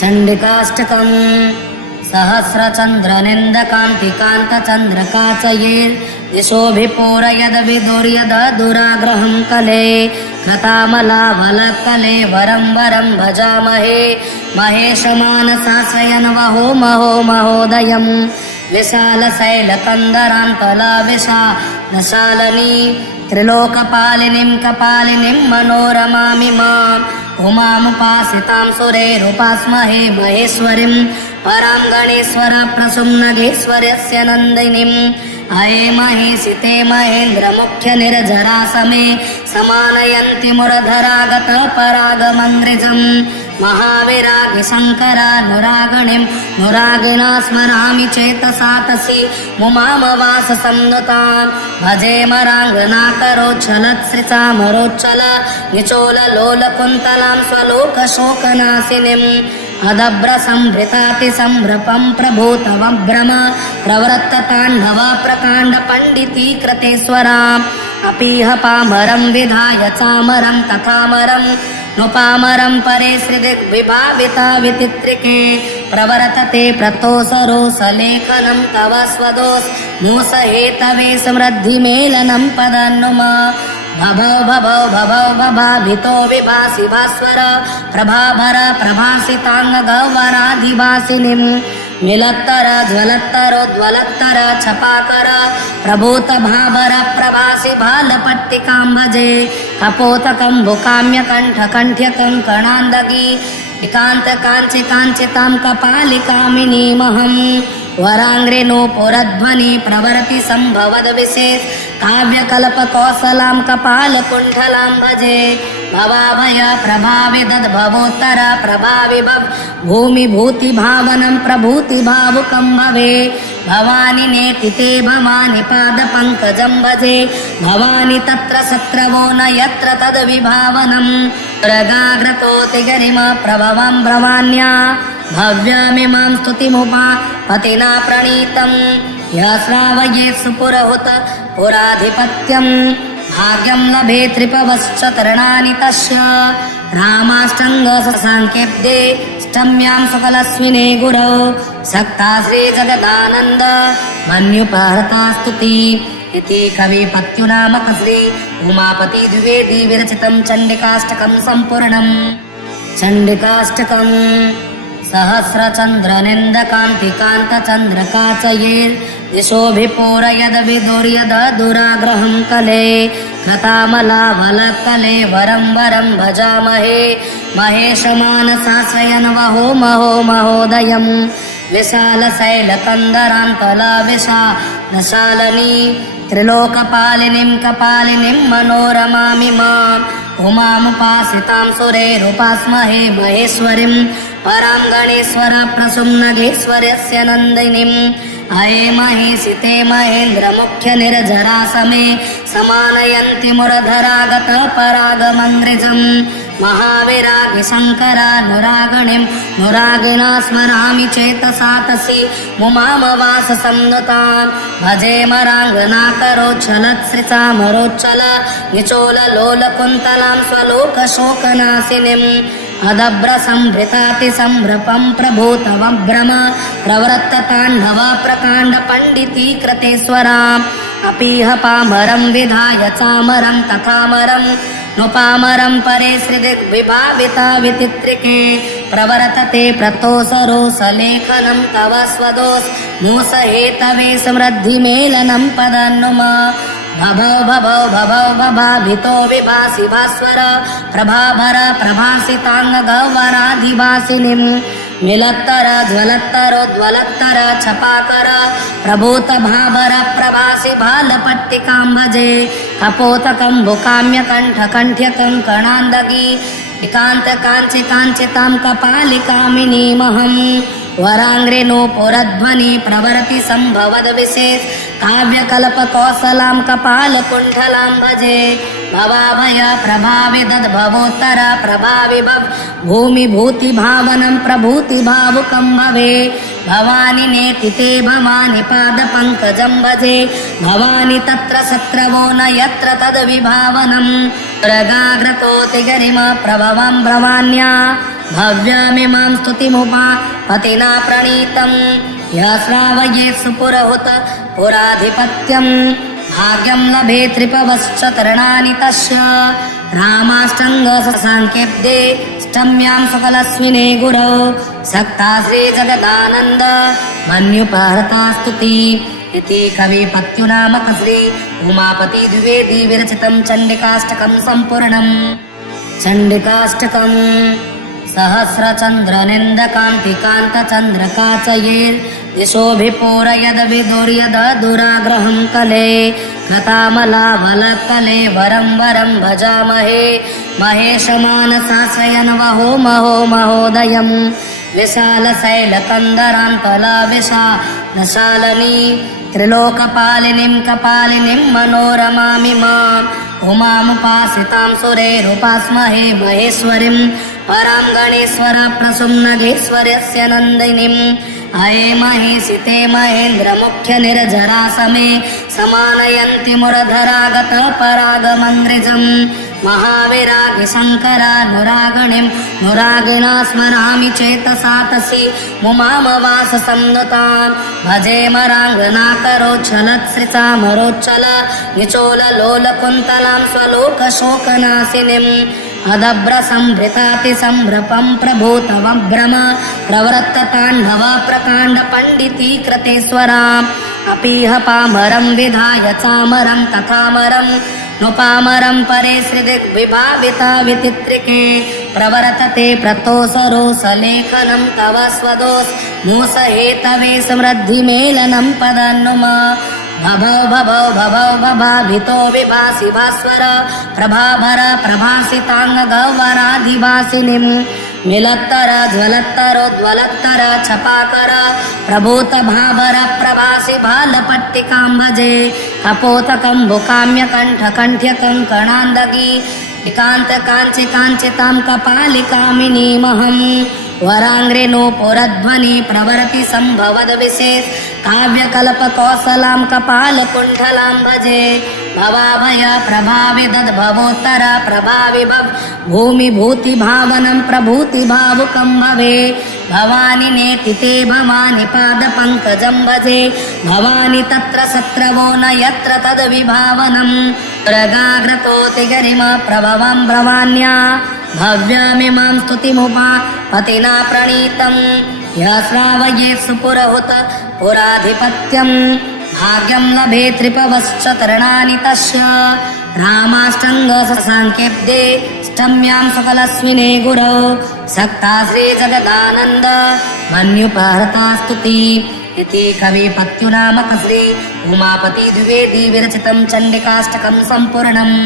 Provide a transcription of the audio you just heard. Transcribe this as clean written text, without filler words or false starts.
चण्डिकाष्टकम् सहस्रचन्द्रनिन्दकान्तिकान्तचन्द्रकाचयेर्दिशोऽभिपूरयद्विदुर्यददुराग्रहं कले कृतामलावलकले वरं वरं भजामहे महेशमानसाश्रयन् वहो महो महोदयम् विशालशैलकन्दरान्तलाविशालशालिनी त्रिलोकपालिनीं कपालिनीं मनोरमामिमाम् उमामुपासितां सुरेरुपास्महे महेश्वरीं परां गणेश्वर प्रसुम्नगेश्वर्यस्य नन्दिनीम् अये महिषिते महेन्द्रमुख्यनिर्झरासमे समानयन्ति मुरधरागत परागमन्द्रिजम् महाविरागि शङ्करानुरागिणीं नुरागिणा स्मरामि चेतसातसि मुमामवाससंनुतां भजे मराङ्गनाकरोच्छलत्श्रितामरोच्छल निचोललोलकुन्तलां स्वलोकशोकनाशिनीम् अदभ्रसंभृतातिसंभ्रपं प्रभूतवभ्रम प्रवृत्तताण्डव प्रकाण्डपण्डितीकृतेश्वराम् अपीह पामरं विधाय चामरं तथामरं नुपामरं परे श्रीदिग्विभाविता वितित्रिके प्रवर्तते प्रतोसरोसलेखनं तव स्वदोस् मूसहेतवे समृद्धिमेलनं पदन्नुमा भभौ भभौ भभौ भभाभितो विभासि भास्वर प्रभाभर प्रभासिताङ्गगौवराधिवासिनीं मिलत्तर ज्वलत्तरोज्ज्वलत्तर छपाकर प्रभूत भाबर प्रभासि भालपट्टिकां भजे कपोतकम्बुकाम्यकण्ठकण्ठ्यकं कणान्दगी एकान्त काञ्चि काञ्चितां कपालिकामिनीमहम् वराङ्ग्रेणुपुरध्वनि प्रवर्ति सम्भवद्विशेष काव्यकल्पकौशलां कपालकुण्ठलां भजे भवाभय प्रभाविदद्भवोत्तर प्रभाविभव भूमिभूतिभावनं प्रभूतिभावुकं भवे भवानि नेतिते भवानि पादपङ्कजं भजे भवानि तत्र सत्रवो न यत्र तद्विभावनम् रगाग्रतोतिगरिमा प्रभवं ब्रवाण्या भव्यमिमां स्तुतिमुपा पतिना प्रणीतं यः श्रावयेत् सुपुरहुत पुराधिपत्यं भाग्यं लभेत् त्रिपवश्चतरणानि तस्य रामाष्टङ्गसाङ्केब्दे ष्टम्यां सकलस्मिने गुरौ सक्ता श्रीजगदानन्द मन्युपहर्ता स्तुति इति कविपत्युनामक श्री उमापति द्विवेदी विरचितं चण्डिकाष्टकं सम्पूर्णम्। चण्डिकाष्टकम् सहस्रचन्द्रनिन्दकान्तिकान्तचन्द्रकाचयेर्दिशोऽभिपूरयद्विदुर्यददुराग्रहं कले कृतामलावलकले वरं वरं भजामहे महेशमानसाश्रयन् वहो महो महोदयम् विशालशैलकन्दरान्तलाविशालशालिनी त्रिलोकपालिनीं कपालिनीं मनोरमामिमाम् उमामुपासितां सुरेरुपास्महे महेश्वरीं परां गणेश्वर प्रसुम्नगेश्वर्यस्य नन्दिनीम् अये महिषिते महेन्द्रमुख्यनिर्झरासमे समानयन्ति मुरधरागत परागमन्द्रिजम् महाविरागि शङ्करानुरागिणीं नुरागिणा स्मरामि चेतसातसि मुमामवाससंनुतां भजे मराङ्गनाकरोच्छलत्श्रितामरोच्छल निचोललोलकुन्तलां स्वलोकशोकनाशिनीम् अदभ्रसंभृतातिसंभ्रपं प्रभूतवभ्रम प्रवृत्तताण्डव प्रकाण्डपण्डितीकृतेश्वराम् अपीह पामरं विधाय चामरं तथामरं नुपामरं परे श्रीदिग्विभाविता वितित्रिके प्रवर्तते प्रतोसरोसलेखनं तव स्वदोस् मूसहेतवे समृद्धिमेलनं पदन्नुमा भभौ भभौ भभौ भभाभितो विभासि भास्वर प्रभाभर प्रभासिताङ्गगौवराधिवासिनीं मिलत्तर ज्वलत्तरोज्ज्वलत्तर छपाकर प्रभूत भाबर प्रभासि भालपट्टिकां भजे कपोतकम्बुकाम्यकण्ठकण्ठ्यकं कणान्दगी एकान्त काञ्चि काञ्चितां कपालिकामिनीमहम् वराङ्ग्रेणुपुरध्वनि प्रवर्ति सम्भवद्विशेष काव्यकल्पकौशलां कपालकुण्ठलां भजे भवाभय प्रभाविदद्भवोत्तर प्रभाविभव भूमिभूतिभावनं प्रभूतिभावुकं भवे भवानि नेतिते भवानि पादपङ्कजं भजे भवानि तत्र सत्रवो न यत्र तद्विभावनम् रगाग्रतोतिगरिमा प्रभवं ब्रवाण्या भव्यमिमां स्तुतिमुपापतिना प्रणीतं यः श्रावयेत् सुपुरहुत पुराधिपत्यम् भाग्यं लभेत् रिपवश्च तरणानि तस्य रामाष्टङ्गसाङ्ख्यब्दे ष्टम्यां सकलस्मिने गुरौ सक्ता श्रीजगदानन्द मन्युपहर्ता स्तुति इति कविपत्युनामक श्री उमापति द्विवेदी विरचितं चण्डिकाष्टकं सम्पूर्णम्। चण्डिकाष्टकम् सहस्रचन्द्रनिन्दकान्तिकान्तचन्द्रकाचयेर्दिशोऽभिपूरयद्विदुर्यददुराग्रहं कले कथामलावलकले वरं वरं भजामहे महेशमानसाश्रयन् वहो महो महोदयम् विशालशैलकन्दरान्तलाविशालशालिनी त्रिलोकपालिनीं कपालिनीं मनोरमामिमाम् उमामुपासितां सुरैरुपास्महे महेश्वरीं परां गणेश्वर प्रसुम्नगेश्वर्यस्य नन्दिनीम् अये महिषिते महेन्द्रमुख्यनिर्झरासमे समानयन्ति मुरधरागत परागमन्द्रिजम् महाविरागि शङ्करानुरागिणीं नुरागिणा स्मरामि चेतसा तसि मुमामवास संनुतां भजे मराङ्गनाकरोच्छलत्श्रिचामरोच्छल निचोललोलकुन्तलां स्वलोकशोकनाशिनीम् अदभ्रसंभृतातिसंभ्रपं प्रभूतमभ्रम प्रवृत्तताण्डव प्रकाण्ड पण्डितीकृतेश्वराम् अपीह पामरं विधाय चामरं तथामरं नुपामरं परे श्रीदिग्विभाविता वितित्रिके प्रवर्तते प्रतोसरोसलेखनं तव स्वदोस् मूसहेतवे समृद्धिमेलनं पदन्नुमा भभौ भभौ भभौ भभाभितो विभासि भास्वर प्रभाभर प्रभासिताङ्गगौवराधिवासिनीम् मिलत्तर ज्वलत्तरोज्ज्वलत्तर छपाकर प्रभूत भाबर प्रभासि बालपट्टिकां भजे कपोतकम्बुकाम्यकण्ठकण्ठ्यकङ्कणान्दगी एकान्त काञ्चि काञ्चितां कपालिकामिनीमहम् वराङ्ग्रेणुपुरध्वनि प्रवरति सम्भवद विशेष काव्यकल्पकौसलां कपालकुण्ठलां भजे भवाभय प्रभावि दद्भवोत्तर प्रभावि भूमिभूतिभावनं प्रभूतिभावुकं भवे भवानि नेति ते भवानि पादपङ्कजं भजे भवानि तत्र सत्रवो न यत्र तद्विभावनं रगाग्रतोति गरिमा प्रभवं ब्रवाण्या भव्यमिमां स्तुतिमुपापतिना प्रणीतं यः श्रावयेत् सुपुरहुत पुराधिपत्यम् भाग्यं लभेत् रिपवश्च तरणानि तस्य रामाष्टङ्गसाङ्ख्यब्दे ष्टम्यां सकलस्मिने गुरौ सक्ता श्रीजगदानन्द मन्युपहर्ता स्तुति इति कविपत्युनामक श्री उमापति द्विवेदी विरचितं चण्डिकाष्टकं सम्पूर्णम्।